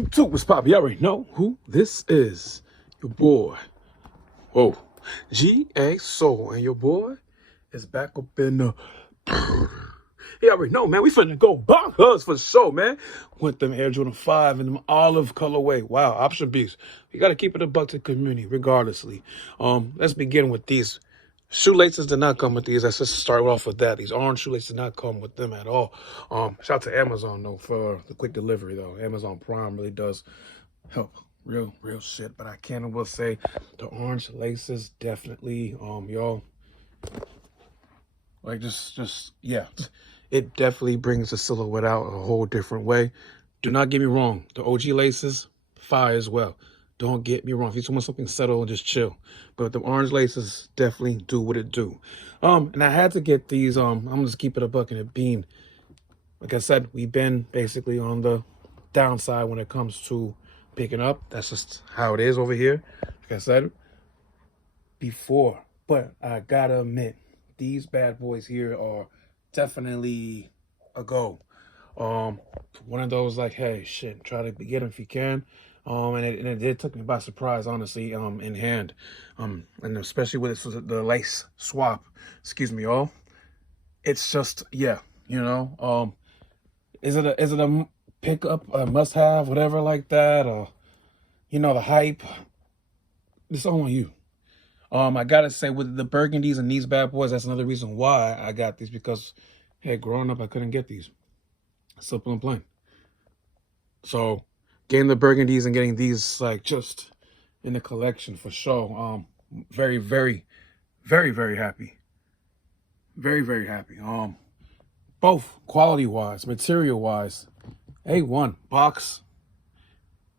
YouTube was popping. You already know who this is. Your boy. Whoa. G.A. Soul. And your boy is back up in the... You already know, man. We finna go bonkers for the show, man. With them Air Jordan 5 and them olive colorway. Wow, option B's. You gotta keep it a buck to the community, regardlessly. Let's begin with these. Shoelaces did not come with these. Let's just start off with that. These orange shoelaces did not come with them at all. Shout out to Amazon, though, for the quick delivery, though. Amazon Prime really does help. Real shit. But I can and will say the orange laces definitely, y'all, like yeah. It definitely brings the silhouette out a whole different way. Do not get me wrong. The OG laces, fire as well. Don't get me wrong. If you just want something settle and just chill. But the orange laces definitely do what it do. And I had to get these, I'm gonna just keep it a buck and a bean. Like I said, we've been basically on the downside when it comes to picking up. That's just how it is over here. Like I said before. But I gotta admit, these bad boys here are definitely a go. One of those like, hey, shit, try to get them if you can. And it took me by surprise, honestly, in hand. And especially with the lace swap, excuse me, y'all. It's just, yeah, you know, is it a pickup, a must have, whatever like that, or, you know, the hype? It's all on you. I gotta say, with the burgundies and these bad boys, that's another reason why I got these, because, hey, growing up, I couldn't get these. Simple and plain. So, getting the burgundies and getting these, like, just in the collection for sure. Very, very, very, very happy. Very, very happy. Both quality-wise, material-wise, A1. Box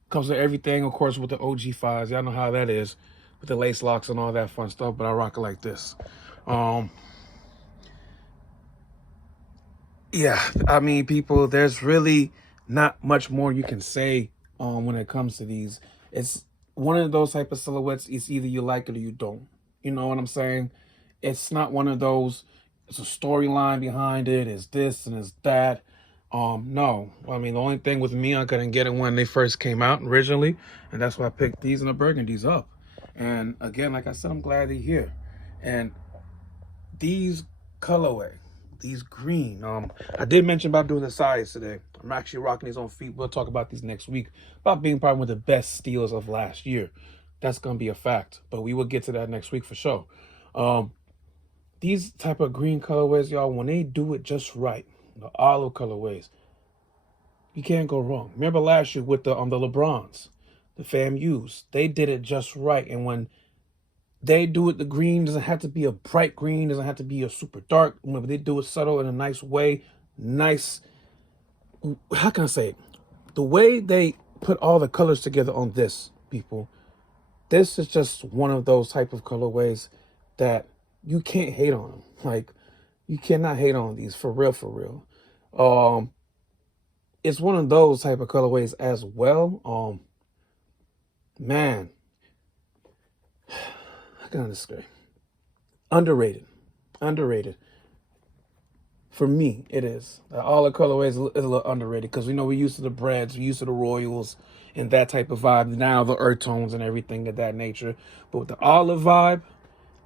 comes with everything, of course, with the OG fives. Y'all know how that is, with the lace locks and all that fun stuff, but I rock it like this. Yeah, I mean, people, there's really not much more you can say when it comes to these. It's one of those type of silhouettes. It's either you like it or you don't. You know what I'm saying? It's not one of those, it's a storyline behind it. It's this and it's that. No. I mean, the only thing with me, I couldn't get it when they first came out originally, and that's why I picked these and the burgundies up. And again, like I said, I'm glad they're here. And these colorway, these green, I did mention about doing the size today. I'm actually rocking these on feet. We'll talk about these next week, about being probably one of the best steals of last year. That's gonna be a fact, but we will get to that next week for sure. These type of green colorways, y'all, when they do it just right, the olive colorways, you can't go wrong. Remember last year with the LeBrons, the FAMUs, they did it just right. And when they do it, the green doesn't have to be a bright green, doesn't have to be a super dark. When they do it subtle in a nice way, nice, how can I say it? The way they put all the colors together on this, people, this is just one of those type of colorways that you can't hate on them. Like, you cannot hate on these, for real, for real. It's one of those type of colorways as well. Man, I can understand. Underrated. For me, it is. All the colorways is a little underrated, because we know we're used to the Breads, we're used to the Royals, and that type of vibe. Now the earth tones and everything of that nature. But with the olive vibe,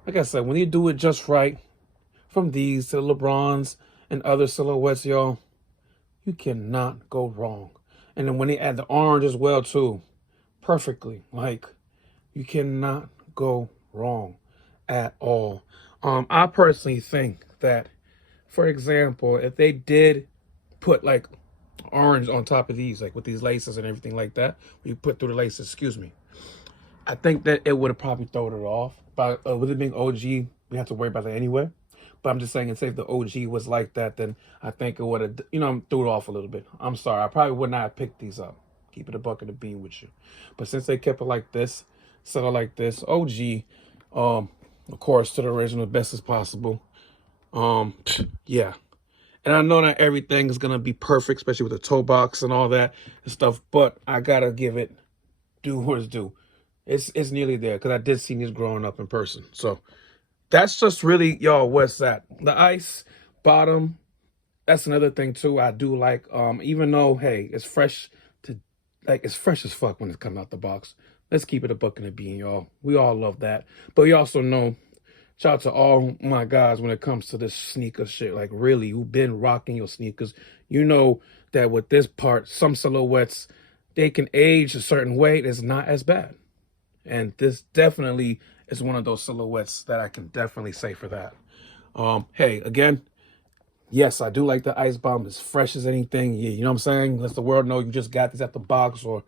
like I said, when you do it just right, from these to the LeBrons and other silhouettes, y'all, you cannot go wrong. And then when they add the orange as well, too, perfectly. Like, you cannot go wrong at all. I personally think that, for example, if they did put like orange on top of these, like with these laces and everything like that, we put through the laces, excuse me, I think that it would have probably thrown it off. But with it being OG, we have to worry about that anyway. But I'm just saying, and say if the OG was like that, then I think it would have, you know, threw it off a little bit. I'm sorry, I probably would not have picked these up. Keep it a buck and a bean with you. But since they kept it like this, set it like this, OG, of course, to the original, best as possible. Yeah. And I know not everything is gonna be perfect, especially with the toe box and all that and stuff, but I gotta give it due what it's due. It's nearly there, because I did see these growing up in person. So that's just really, y'all, what's that? The ice bottom, that's another thing too I do like. Even though, hey, it's fresh to like it's fresh as fuck when it's coming out the box. Let's keep it a buck and a bean, y'all. We all love that. But we also know, shout out to all my guys when it comes to this sneaker shit. Like really, who've been rocking your sneakers. You know that with this part, some silhouettes, they can age a certain way. It's not as bad. And this definitely is one of those silhouettes that I can definitely say for that. Hey, again, yes, I do like the Ice Bomb. As fresh as anything. Yeah, you know what I'm saying? Let the world know you just got this at the box or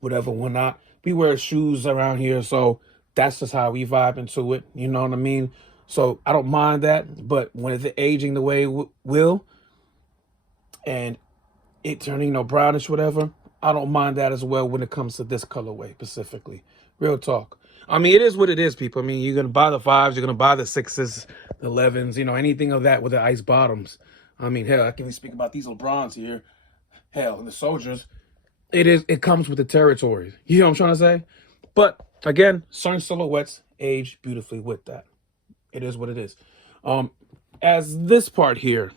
whatever, whatnot. We wear shoes around here, so that's just how we vibe into it. You know what I mean? So I don't mind that. But when it's aging the way it will and it turning, brownish, whatever, I don't mind that as well when it comes to this colorway specifically. Real talk. I mean, it is what it is, people. I mean, you're going to buy the 5s, you're going to buy the 6s, the 11s, anything of that with the ice bottoms. I mean, hell, I can even speak about these LeBrons here. Hell, and the Soldiers. It comes with the territory. You know what I'm trying to say? But, again, certain silhouettes age beautifully with that. It is what it is. As this part here,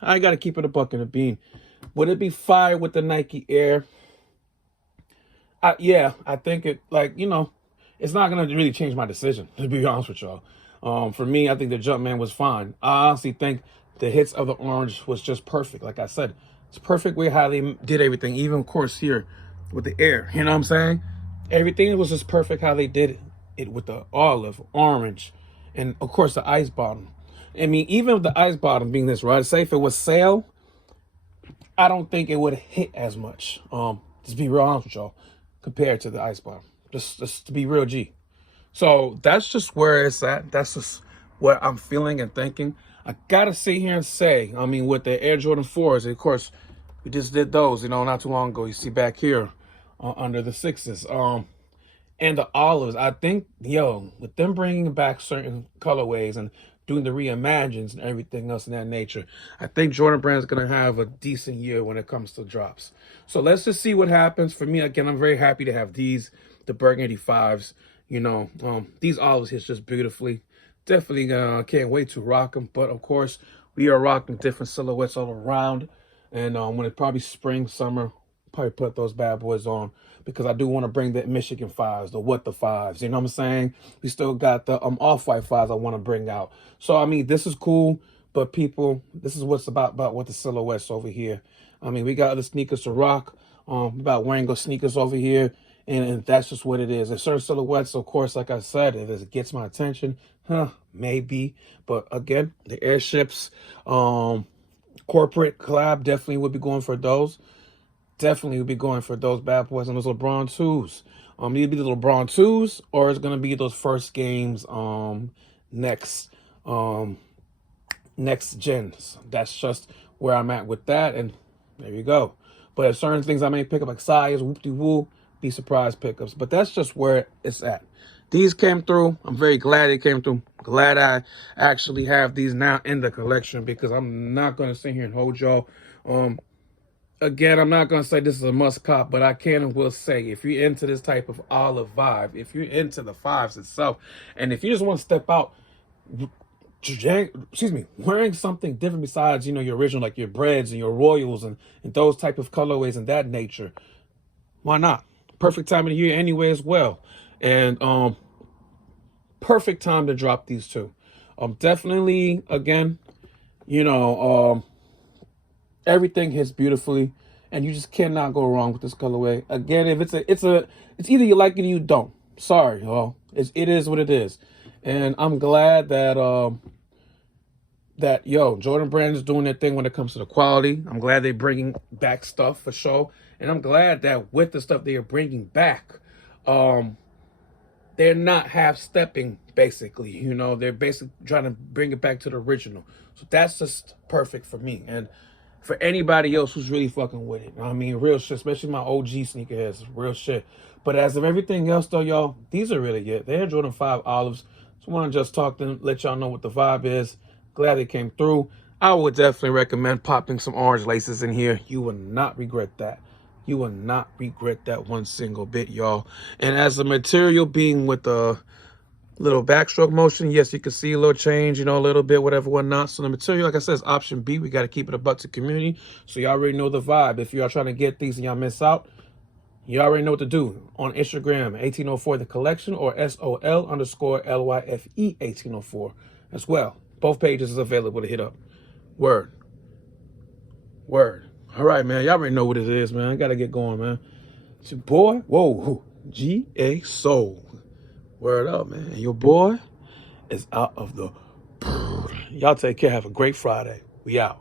I got to keep it a buck and a bean. Would it be fire with the Nike Air? Yeah, I think it, it's not going to really change my decision, to be honest with y'all. For me, I think the Jumpman was fine. I honestly think the hits of the orange was just perfect. Like I said, it's perfect way how they did everything. Even, of course, here with the Air. You know what I'm saying? Everything was just perfect how they did it with the olive, orange, and, of course, the ice bottom. I mean, even with the ice bottom being this, right? Say if it was Sail, I don't think it would hit as much. Just be real honest with y'all, compared to the ice bomb. Just to be real G. So that's just where it's at. That's just what I'm feeling and thinking. I gotta sit here and say, I mean, with the Air Jordan 4s, of course, we just did those, not too long ago. You see back here under the 6s. And the olives, I think, with them bringing back certain colorways and doing the reimagines and everything else in that nature, I think Jordan Brand's going to have a decent year when it comes to drops. So let's just see what happens. For me, again, I'm very happy to have the Burgundy 5s. These olives hits just beautifully. Definitely can't wait to rock them. But, of course, we are rocking different silhouettes all around. And when it's probably spring, summer, probably put those bad boys on, because I do want to bring the Michigan 5s, the What the 5s, you know what I'm saying? We still got the Off-White 5s I want to bring out. So, I mean, this is cool, but people, this is what's about with the silhouettes over here. I mean, we got other sneakers to rock, about wearing those sneakers over here, and that's just what it is. There's certain silhouettes, of course, like I said, if it gets my attention, maybe. But, again, the Airships, corporate collab, definitely would be going for those. Definitely would be going for those bad boys and those LeBron 2s. Either be the LeBron 2s or it's gonna be those first games next gens. That's just where I'm at with that, and there you go. But there's certain things I may pick up like size, whoop-de-woo, be surprise pickups. But that's just where it's at. These came through. I'm very glad they came through. Glad I actually have these now in the collection, because I'm not gonna sit here and hold y'all. Again, I'm not going to say this is a must cop, but I can and will say, if you're into this type of olive vibe, if you're into the 5s itself, and if you just want to step out, wearing something different besides, your original, like your Breads and your Royals and those type of colorways and that nature, why not? Perfect time of the year anyway as well. And perfect time to drop these two. Definitely, again, everything hits beautifully, and you just cannot go wrong with this colorway. Again, if it's either you like it or you don't. Sorry, y'all. It is what it is, and I'm glad that Jordan Brand is doing their thing when it comes to the quality. I'm glad they're bringing back stuff for sure, and I'm glad that with the stuff they are bringing back, they're not half-stepping, basically. They're basically trying to bring it back to the original. So that's just perfect for me. And for anybody else who's really fucking with it. I mean, real shit, especially my OG sneakerheads, real shit. But as of everything else, though, y'all, these are really good. They're Jordan 5 olives. So I want to just talk to them, let y'all know what the vibe is. Glad they came through. I would definitely recommend popping some orange laces in here. You will not regret that. You will not regret that one single bit, y'all. And as the material being with the little backstroke motion, yes, you can see a little change, a little bit, whatever, whatnot. So the material, like I said, is option B. We got to keep it a buck to community. So y'all already know the vibe. If y'all trying to get these and y'all miss out, You already know what to do. On Instagram, 1804 The Collection, or SOL_LYFE 1804 as well. Both pages is available to hit up. Word. Word. All right, man. Y'all already know what it is, man. I got to get going, man. It's your boy. Whoa. G.A. Soul. Word up, man. And your boy is out of the... Y'all take care. Have a great Friday. We out.